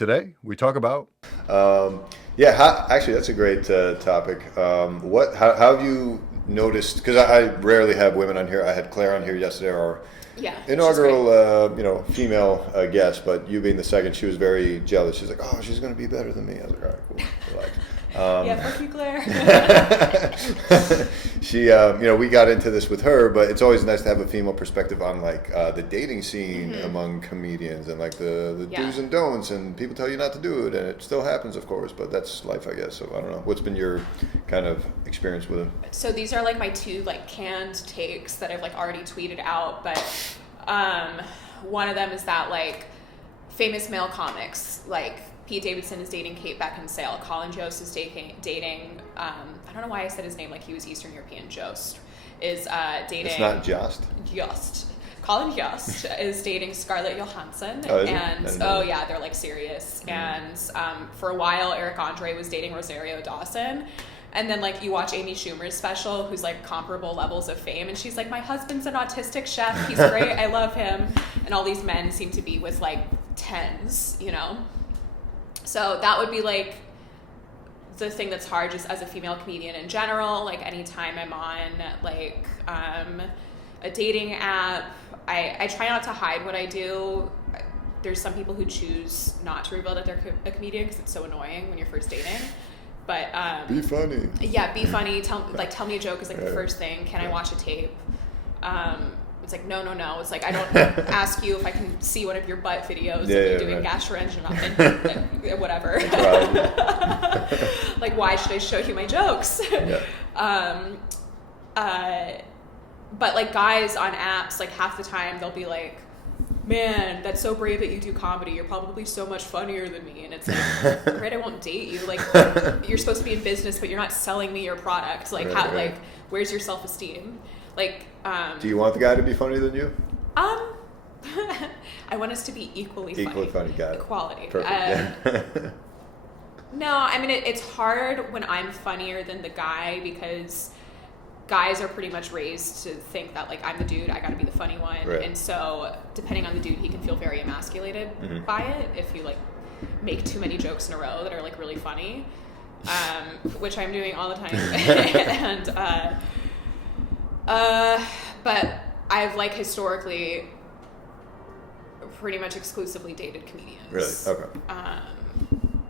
Today, we talk about. Yeah, actually, that's a great topic. How have you noticed? Because I rarely have women on here. I had Claire on here yesterday, our Yeah, she's great. inaugural, female guest. But you being the second, she was very jealous. She's like, "Oh, she's going to be better than me." I was like, "All right, cool, relax." Yeah, fuck you, Claire. She, we got into this with her, but it's always nice to have a female perspective on like the dating scene among comedians and like the Yeah. do's and don'ts, and people tell you not to do it, and it still happens, of course, but that's life, I guess. So I don't know. What's been your kind of experience with it? So these are like my two like canned takes that I've like already tweeted out, but one of them is that like famous male comics like Pete Davidson is dating Kate Beckinsale. Colin Jost is dating I don't know why I said his name like he was Eastern European. Jost is dating. It's not just. Jost. Colin Jost is dating Scarlett Johansson, Oh, is he? I and didn't know that. yeah, they're like serious. And for a while, Eric Andre was dating Rosario Dawson. And then like you watch Amy Schumer's special, who's like comparable levels of fame, and she's like, my husband's an autistic chef. He's great. I love him. And all these men seem to be with like tens, you know. So that would be like the thing that's hard just as a female comedian in general. Like anytime I'm on like a dating app, I try not to hide what I do. There's some people who choose not to reveal that they're a comedian because it's so annoying when you're first dating. But Be funny. yeah, be funny. Tell me a joke is like the first thing. Can I watch a tape? It's like no. It's like I don't ask you if I can see one of your butt videos if you're doing gastroenterology, whatever. Like why should I show you my jokes? Yeah. But like guys on apps, like half the time they'll be like, man, that's so brave that you do comedy. You're probably so much funnier than me. And it's like, right, I won't date you. Like, you're supposed to be in business, but you're not selling me your product. Like, Right. like, where's your self-esteem? Like, Do you want the guy to be funnier than you? I want us to be equally funny. Got it. Equality. Perfect. No, I mean, it's hard when I'm funnier than the guy because guys are pretty much raised to think that like I'm the dude, I gotta be the funny one. Right. And so depending on the dude, he can feel very emasculated by it if you like make too many jokes in a row that are like really funny, which I'm doing all the time. And but I've like historically pretty much exclusively dated comedians. Really? Okay.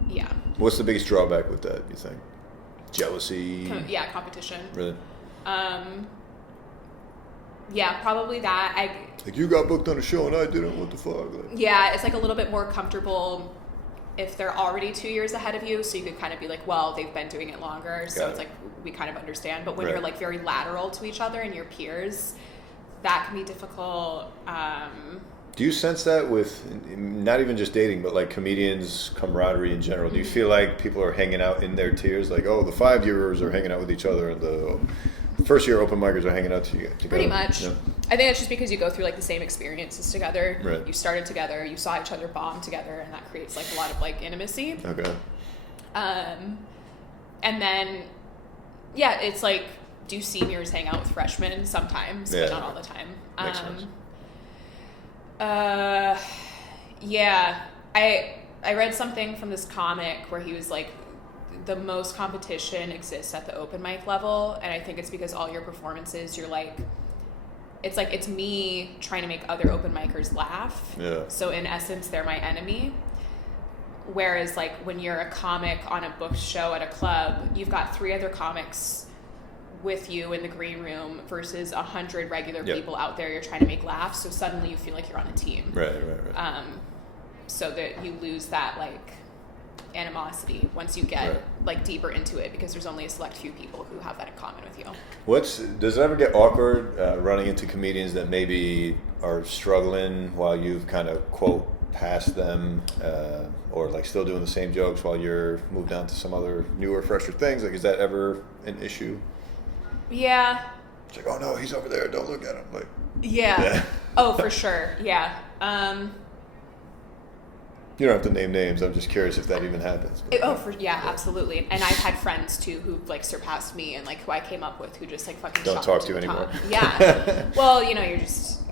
Yeah. What's the biggest drawback with that, you think? Jealousy? Yeah, competition. Really? Yeah, probably that. Like, you got booked on a show and I didn't, what the fuck? Like, Yeah, it's like a little bit more comfortable if they're already 2 years ahead of you, so you could kind of be like, well, they've been doing it longer, so Got it's it. like we kind of understand. But when Right. you're like very lateral to each other and your peers, that can be difficult. do you sense that with not even just dating, but like comedians' camaraderie in general? Do you feel like people are hanging out in their tiers? Like, oh, the 5-yearers are hanging out with each other and the first-year open micers are hanging out together? Pretty much. Yeah. I think it's just because you go through like the same experiences together. Right. You started together, you saw each other bomb together, and that creates like a lot of like intimacy. Okay. And then, yeah, it's like, do seniors hang out with freshmen? Sometimes, Yeah. but not all the time. Makes sense. Yeah, I read something from this comic where he was like, the most competition exists at the open mic level, and I think it's because all your performances, you're like, it's me trying to make other open micers laugh. Yeah. So in essence, they're my enemy. Whereas like when you're a comic on a booked show at a club, you've got 3 other comics with you in the green room versus 100 regular Yep. people out there you're trying to make laugh. So suddenly you feel like you're on a team. Right. So that you lose that like animosity once you get Right. like deeper into it, because there's only a select few people who have that in common with you. Does it ever get awkward running into comedians that maybe are struggling while you've kind of, quote, passed them, or like still doing the same jokes while you're moved on to some other newer, fresher things? Like, is that ever an issue? Yeah. It's like, oh no, he's over there, don't look at him. Like, Yeah. Yeah. Oh, for sure. Yeah. you don't have to name names. I'm just curious if that even happens. Absolutely. And I've had friends too who've like surpassed me and like who I came up with who just like fucking Don't shot talk me to you the anymore. top. Yeah. Well, you're just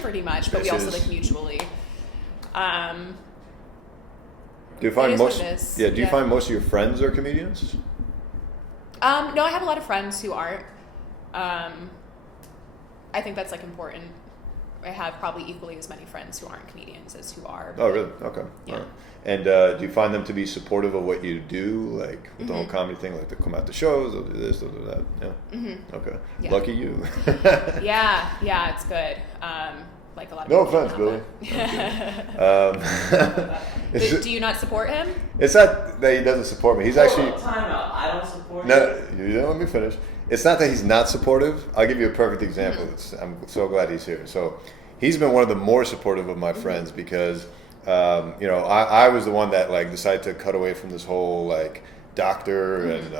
pretty much. But This we also is- like mutually. Do you find It is most? what it is. Yeah. Do you find most of your friends are comedians? No, I have a lot of friends who aren't. I think that's like important. I have probably equally as many friends who aren't comedians as who are. Oh, really? Okay. Yeah. All right. And do you find them to be supportive of what you do, like with the whole comedy thing? Like, they come out to shows, they'll do this, they'll do that. Yeah. Mm-hmm. Okay. Yeah. Lucky you. Yeah, it's good. Like a lot of No people offense, Billy. Billy. Do you not support him? It's not that he doesn't support me. He's actually. Time out. I don't support No, you don't let me finish. It's not that he's not supportive. I'll give you a perfect example. I'm so glad he's here. So he's been one of the more supportive of my friends because, I was the one that like decided to cut away from this whole like doctor and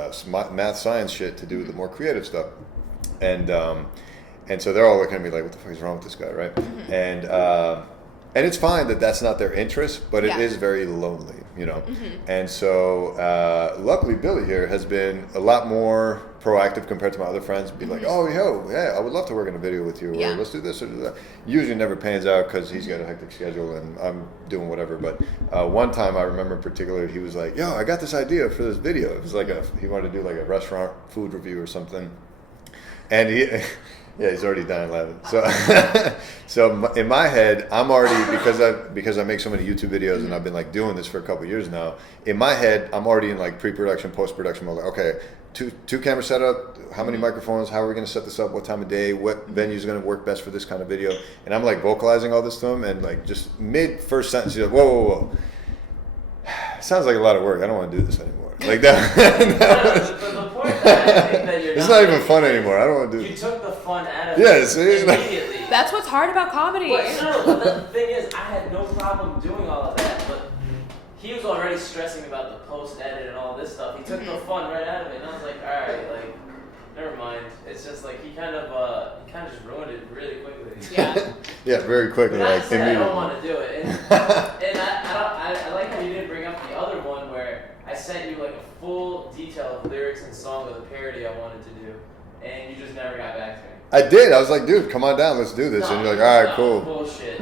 math science shit to do the more creative stuff. And so they're all looking at me like, what the fuck is wrong with this guy, right? And it's fine that that's not their interest, but it is very lonely, And so luckily Billy here has been a lot more proactive compared to my other friends. Be like, oh, I would love to work in a video with you, or let's do this or do that. Usually never pans out because he's got a hectic schedule and I'm doing whatever. But one time I remember in particular, he was like, I got this idea for this video. It was like he wanted to do like a restaurant food review or something. And he's already dying laughing. So in my head, I'm already because I make so many YouTube videos and I've been like doing this for a couple of years now. In my head, I'm already in like pre-production, post-production mode. Like, okay, two camera setup. How many microphones? How are we going to set this up? What time of day? What venue is going to work best for this kind of video? And I'm like vocalizing all this to him, and like just mid first sentence, he's like, whoa. Sounds like a lot of work. I don't want to do this anymore. Like that. The point that I think that you're it's not even fun anymore. I don't want to do You this. took the fun out of Yeah, it see? immediately. That's what's hard about comedy. But the thing is, I had no problem doing all of that, but he was already stressing about the post-edit and all this stuff. He took the fun right out of it, and I was like, alright, like, never mind. It's just like, he kind of just ruined it really quickly. Yeah. Yeah, very quickly. Not Like, to say I immediately. don't want to do it. And I like how you didn't bring up the other one where I sent you like a full detail of lyrics and song of the parody I wanted to do, and you just never got back to me. I did. I was like, dude, come on down. Let's do this. And you're like, all right, cool. Bullshit.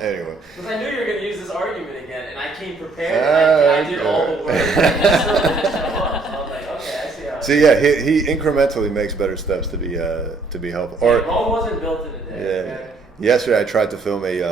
Anyway. Because I knew you were going to use this argument again, and I came prepared, and I did all the work, and it still didn't show up. So I was like, okay, I see how See, yeah, he incrementally makes better steps to be helpful. Or Rome wasn't built in a day. yeah. Okay? Yesterday, I tried to film a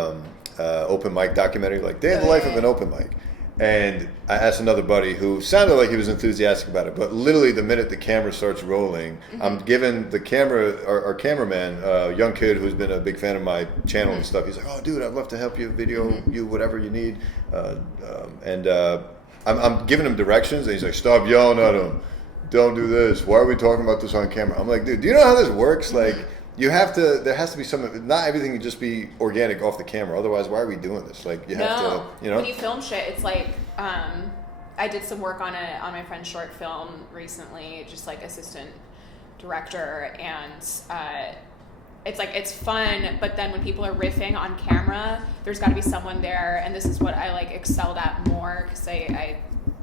open mic documentary, like day in the life of an open mic. And I asked another buddy who sounded like he was enthusiastic about it, but literally the minute the camera starts rolling, I'm giving the camera, our cameraman, a young kid who's been a big fan of my channel and stuff. He's like, "Oh, dude, I'd love to help you video you whatever you need," I'm giving him directions, and he's like, "Stop yelling at him! Don't do this! Why are we talking about this on camera?" I'm like, "Dude, do you know how this works? Like." You have to. There has to be some. Not everything can just be organic off the camera. Otherwise, why are we doing this? Like, you have to. When you film shit, it's like I did some work on my friend's short film recently, just like assistant director, and it's like it's fun. But then when people are riffing on camera, there's got to be someone there, and this is what I like excelled at more because I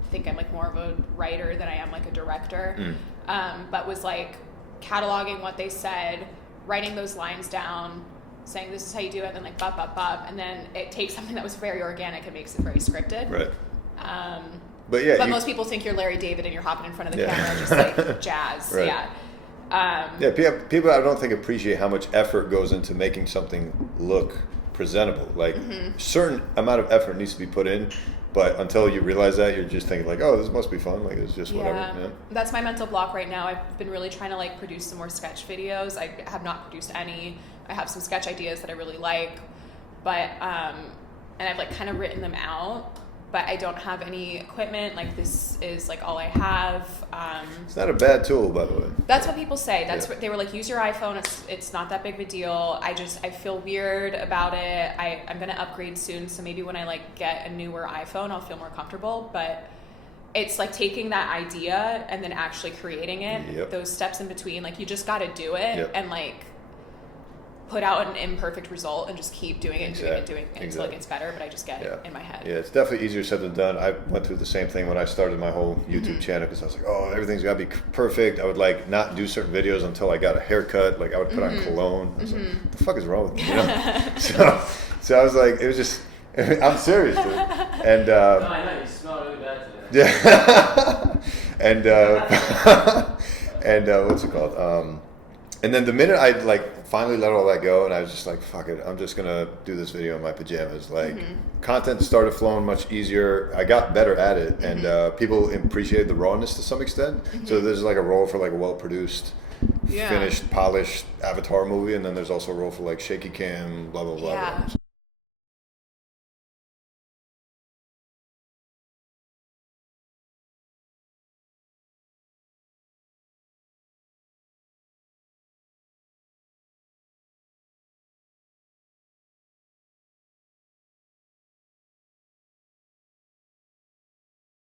think I'm like more of a writer than I am like a director. But was like cataloging what they said, writing those lines down, saying this is how you do it, and then like bop, bop, bop, and then it takes something that was very organic and makes it very scripted. Right. But most people think you're Larry David and you're hopping in front of the camera just like jazz. Right. Yeah. People I don't think appreciate how much effort goes into making something look presentable. Like certain amount of effort needs to be put in, but until you realize that, you're just thinking like, oh, this must be fun. Like it's just whatever. Yeah. That's my mental block right now. I've been really trying to like produce some more sketch videos. I have not produced any. I have some sketch ideas that I really like, but and I've like kind of written them out, but I don't have any equipment. Like this is like all I have. It's not a bad tool, by the way. That's what people say. That's what they were like, use your iPhone. It's not that big of a deal. I feel weird about it. I'm gonna upgrade soon, so maybe when I like get a newer iPhone, I'll feel more comfortable. But it's like taking that idea and then actually creating it. Yep. Those steps in between, like you just got to do it Yep. and like put out an imperfect result and just keep doing it and doing it until it gets better. But I just get it in my head. Yeah, it's definitely easier said than done. I went through the same thing when I started my whole YouTube channel because I was like, oh, everything's got to be perfect. I would like not do certain videos until I got a haircut. Like I would put on cologne. I was like, what the fuck is wrong with me? So I was like, it was just I'm serious, dude. And No, I know you smell really bad today. yeah, and and what's it called? And then the minute I like finally let all that go, and I was just like, "Fuck it, I'm just gonna do this video in my pajamas." Like, content started flowing much easier. I got better at it, and people appreciated the rawness to some extent. So there's like a role for like a well-produced, finished, polished Avatar movie, and then there's also a role for like shaky cam, blah blah blah. Yeah. blah.